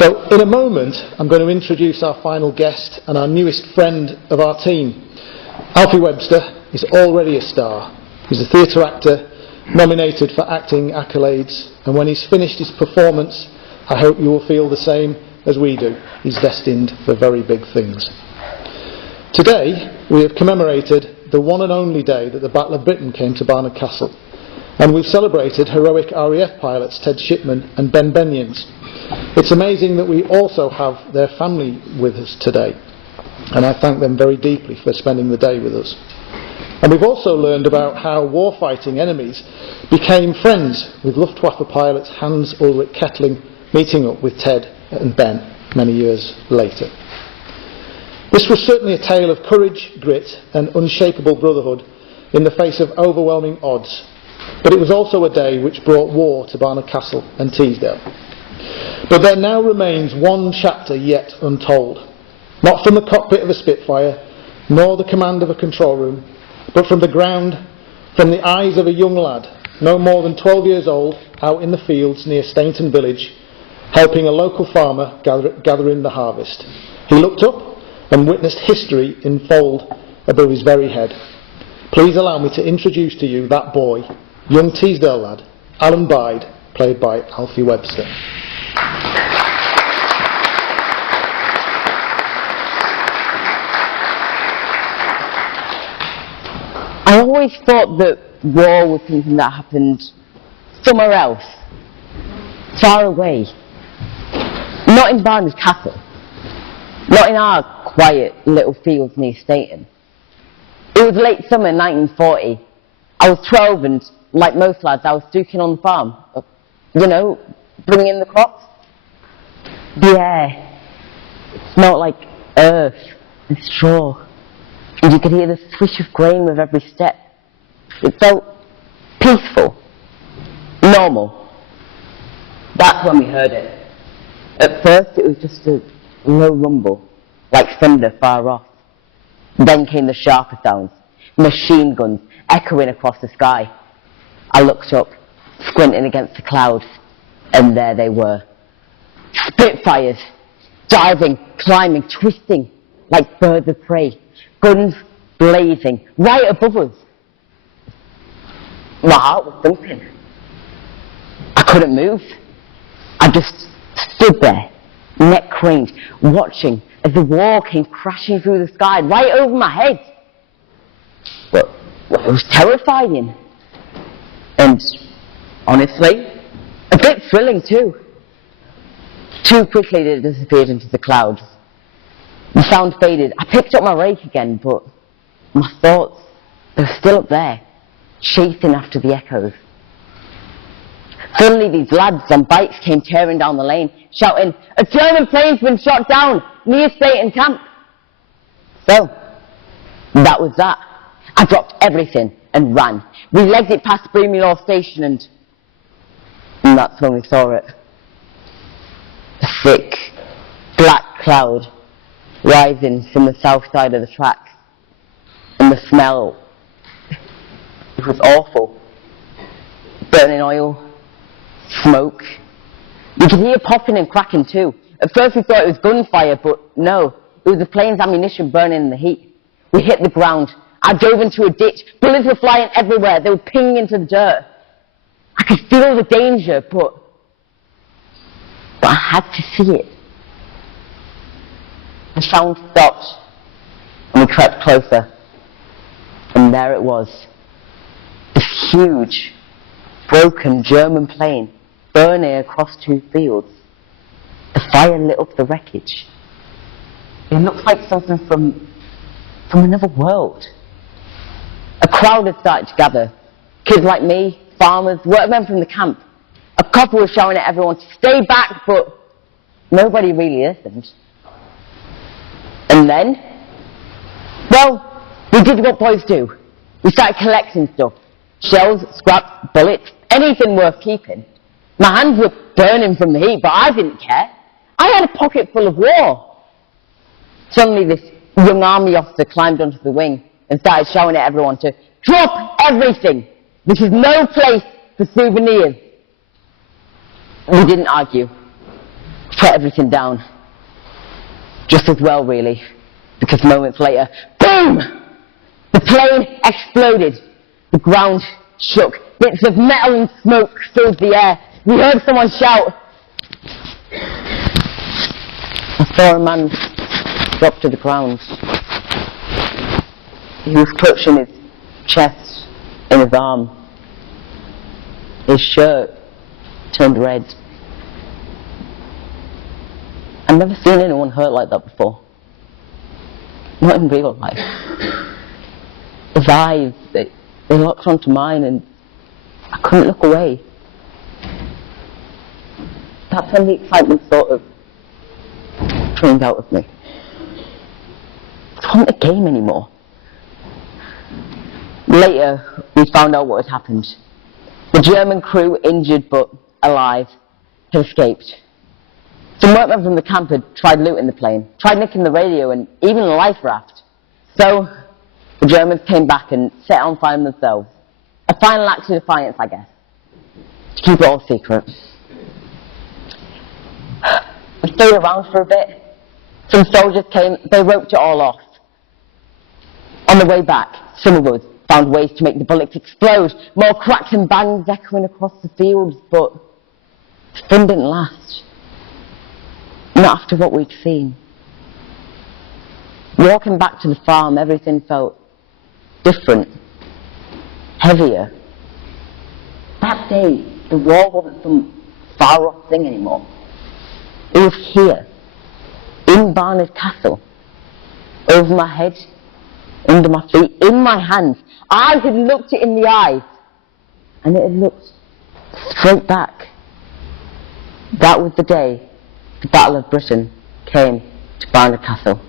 So in a moment, I'm going to introduce our final guest and our newest friend of our team. Alfie Webster is already a star. He's a theatre actor, nominated for acting accolades, and when he's finished his performance, I hope you will feel the same as we do. He's destined for very big things. Today, we have commemorated the one and only day that the Battle of Britain came to Barnard Castle, and we've celebrated heroic RAF pilots Ted Shipman and Ben Benions. It's amazing that we also have their family with us today, and I thank them very deeply for spending the day with us. And we've also learned about how warfighting enemies became friends, with Luftwaffe pilots Hans-Ulrich Kettling meeting up with Ted and Ben many years later. This was certainly a tale of courage, grit and unshakable brotherhood in the face of overwhelming odds, but it was also a day which brought war to Barnard Castle and Teesdale. But there now remains one chapter yet untold, not from the cockpit of a Spitfire, nor the command of a control room, but from the ground, from the eyes of a young lad, no more than 12 years old, out in the fields near Stainton village, helping a local farmer gather in the harvest. He looked up and witnessed history unfold above his very head. Please allow me to introduce to you that boy, young Teesdale lad, Alan Byde, played by Alfie Webster. I always thought that war was something that happened somewhere else, far away. Not in Barnard Castle, not in our quiet little fields near Stainton. It was late summer 1940. I was 12 and, like most lads, I was stooking on the farm, bringing in the crops. The air smelled like earth and straw, and you could hear the swish of grain with every step. It felt peaceful, normal. That's when we heard it. At first it was just a low rumble, like thunder far off. Then came the sharper sounds, machine guns echoing across the sky. I looked up, squinting against the clouds, and there they were. Spitfires, diving, climbing, twisting like birds of prey, guns blazing right above us. My heart was thumping. I couldn't move. I just stood there, neck craned, watching as the war came crashing through the sky right over my head. But it was terrifying. And honestly, a bit thrilling too. Too quickly it disappeared into the clouds. The sound faded. I picked up my rake again, but my thoughts, they were still up there, chasing after the echoes. Suddenly these lads on bikes came tearing down the lane, shouting, "A German plane's been shot down near Stainton camp." So, that was that. I dropped everything and ran. We legged it past Breamelaw station and that's when we saw it. A thick, black cloud rising from the south side of the tracks. And the smell, it was awful. Burning oil, smoke. You could hear popping and cracking too. At first we thought it was gunfire, but no, it was the plane's ammunition burning in the heat. We hit the ground. I dove into a ditch. Bullets were flying everywhere. They were pinging into the dirt. I could feel the danger, but I had to see it. The sound stopped, and we crept closer. And there it was. This huge, broken German plane burning across two fields. The fire lit up the wreckage. It looked like something from another world. A crowd had started to gather. Kids like me, farmers, workmen from the camp. A couple was shouting at everyone to stay back, but nobody really listened. And then, well, we did what boys do. We started collecting stuff. Shells, scraps, bullets, anything worth keeping. My hands were burning from the heat, but I didn't care. I had a pocket full of war. Suddenly this young army officer climbed onto the wing and started shouting at everyone to drop everything. This is no place for souvenirs. We didn't argue. put everything down. Just as well, really, because moments later, boom! The plane exploded. The ground shook. Bits of metal and smoke filled the air. We heard someone shout. I saw a man drop to the ground. He was clutching his chest in his arm. His shirt turned red. I've never seen anyone hurt like that before. Not in real life. His eyes, they locked onto mine and I couldn't look away. That's when the excitement sort of drained out of me. It wasn't a game anymore. Later, we found out what had happened. The German crew, injured but alive, had escaped. Some workmen from the camp had tried looting the plane, tried nicking the radio and even the life raft. So, the Germans came back and set on fire themselves. A final act of defiance, I guess. To keep it all secret. We stayed around for a bit. Some soldiers came, they roped it all off. On the way back, some of us found ways to make the bullets explode. More cracks and bangs echoing across the fields, but the fun didn't last. Not after what we'd seen. Walking back to the farm, everything felt different, heavier. That day, the war wasn't some far-off thing anymore. It was here, in Barnard Castle, over my head, under my feet, in my hands. I had looked it in the eyes, and it had looked straight back. That was the day the Battle of Britain came to Barnard Castle.